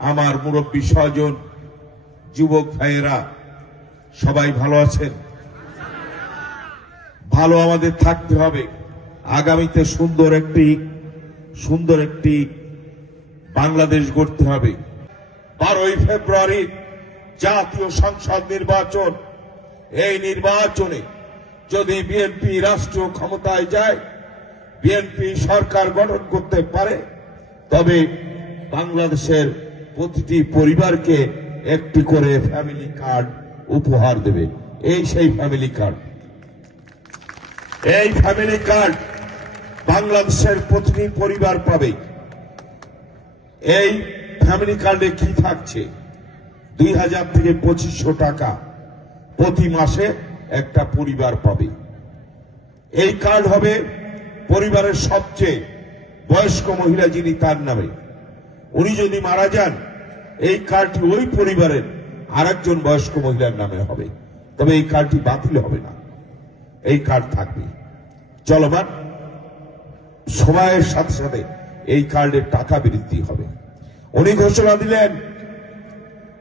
আমার মুরব্বী স্বজন যুবক ভাইয়েরা, সবাই ভালো আছেন? ভালো আমাদের থাকতে হবে। আগামীতে সুন্দর একটি সুন্দর একটি বাংলাদেশ গড়তে হবে। বারোই ফেব্রুয়ারি জাতীয় সংসদ নির্বাচন। এই নির্বাচনে যদি বিএনপি রাষ্ট্র ক্ষমতায় যায়, বিএনপি সরকার গঠন করতে পারে, তবে বাংলাদেশের প্রতিটি পরিবারকে একটি করে ফ্যামিলি কার্ড উপহার দেবে। এই সেই ফ্যামিলি কার্ড এই ফ্যামিলি কার্ড বাংলাদেশের প্রতিটি পরিবার পাবে। এই ফ্যামিলি কার্ডে কি থাকছে? দুই হাজার থেকে পঁচিশশো টাকা প্রতি মাসে একটা পরিবার পাবে। এই কার্ড হবে পরিবারের সবচেয়ে বয়স্ক মহিলা যিনি তার নামে। উনি যদি মারা যান, এই কার্ডটি ওই পরিবারের আরেকজন বয়স্ক মহিলার নামে হবে। তবে এই কার্ডটি বাতিল হবে না। এই কার্ড থাকবে। চলমান। সময়ের সাথে সাথে এই কার্ডের টাকা বৃদ্ধি হবে। উনি ঘোষণা দিলেন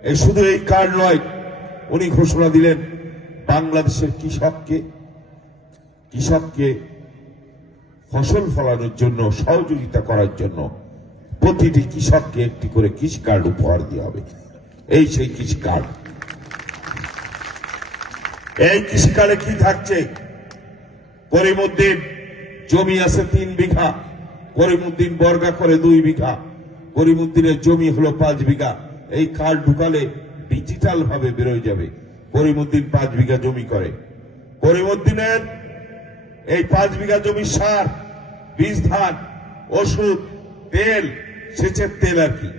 এই শুধু এই কার্ড নয়, উনি ঘোষণা দিলেন বাংলাদেশের কৃষককে কৃষককে ফসল ফলানোর জন্য, সহযোগিতা করার জন্য প্রতিটি কৃষককে একটি করে কৃষি কার্ড উপহার দেওয়া হবে। এই সেই কৃষি কার্ড এই কৃষি কার্ডে কি থাকছে? করিমুদ্দিন জমি আছে তিন বিঘা। করিমুদ্দিন বর্গা করে দুই বিঘা। করিমুদ্দিনের জমি হলো পাঁচ বিঘা। এই কার্ড ঢুকালে ডিজিটাল ভাবে বেরোয় যাবে। করিমুদ্দিন পাঁচ বিঘা জমি করে। করিমুদ্দিনের এই পাঁচ বিঘা জমি সার, বীজ ধান, ওষুধ, তেল সেচের তেল আর কি?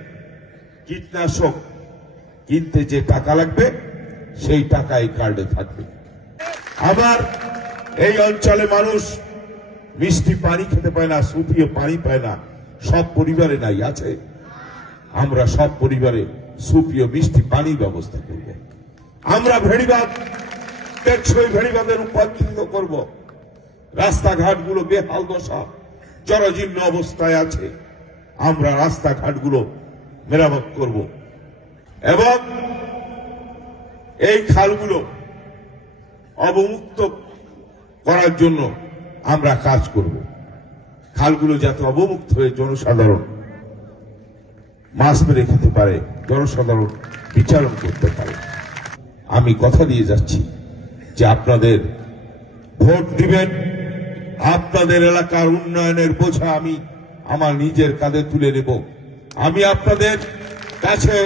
কীটনাশক। কিনতে যে টাকা লাগবে, সেই টাকা এই কার্ডে থাকবে। আবার এই অঞ্চলে মানুষ মিষ্টি পানি খেতে পায় না, সুপিয়ে পানি পায় না, সব পরিবারে নাই, আছে। আমরা সব পরিবারে সুপিও মিষ্টি পানির ব্যবস্থা করব আমরা ভেড়িবাদ টেকসই ভেড়িবাদের রূপান্তরিত করব। রাস্তাঘাটগুলো বেহাল দশা, জরাজীর্ণ অবস্থায় আছে। আমরা রাস্তাঘাটগুলো মেরামত করব। এবং এই খালগুলো অবমুক্ত করার জন্য আমরা কাজ করব। খালগুলো যাতে অবমুক্ত হয়ে জনসাধারণ মাছ মেরে খেতে পারে, জনসাধারণ বিচারণ করতে পারে। আমি কথা দিয়ে যাচ্ছি যে আপনাদের ভোট দিবেন, আপনাদের এলাকার উন্নয়নের বোঝা আমি আমার নিজের কাঁধে তুলে নেব। আমি আপনাদের কাছে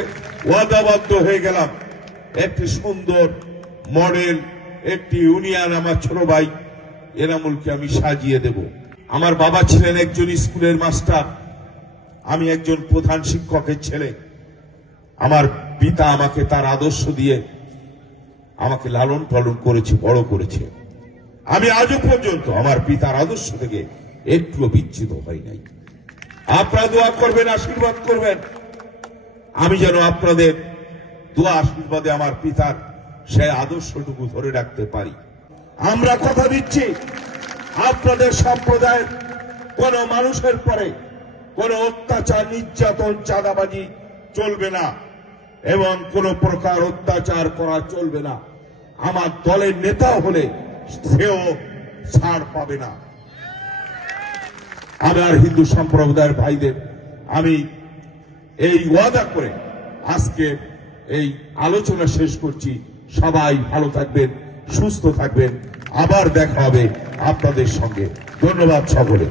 ওয়াদাবদ্ধ হয়ে গেলাম। একটি সুন্দর মডেল, একটি ইউনিয়ন আমার ছোট ভাই এনামুলকে আমি সাজিয়ে দেব। আমার বাবা ছিলেন একজন স্কুলের মাস্টার। আমি একজন প্রধান শিক্ষকের ছেলে। আমার পিতা আমাকে তার আদর্শ দিয়ে আমাকে লালন পালন করেছে, বড় করেছে। আমি আজও পর্যন্ত আমার পিতার আদর্শ থেকে একটুও বিচ্ছিত হয় নাই। আপনারা দোয়া করবেন, আশীর্বাদ করবেন। আমি যেন আপনাদের দোয়া আশীর্বাদে আমার পিতার সে আদর্শটুকু ধরে রাখতে পারি। আমরা কথা দিচ্ছি, আপনাদের সম্প্রদায়ের কোন মানুষের পরে কোন অত্যাচার, নির্যাতন, চাঁদাবাজি চলবে না এবং কোন প্রকার অত্যাচার করা চলবে না। আমার দলের নেতা হলে সেও ছাড় পাবে না। আমার হিন্দু সম্প্রদায়ের ভাইদের, আমি এই ওয়াদা করে আজকে এই আলোচনা শেষ করছি। সবাই ভালো থাকবেন, সুস্থ থাকবেন। আবার দেখা হবে আপনাদের সঙ্গে। ধন্যবাদ সকলে।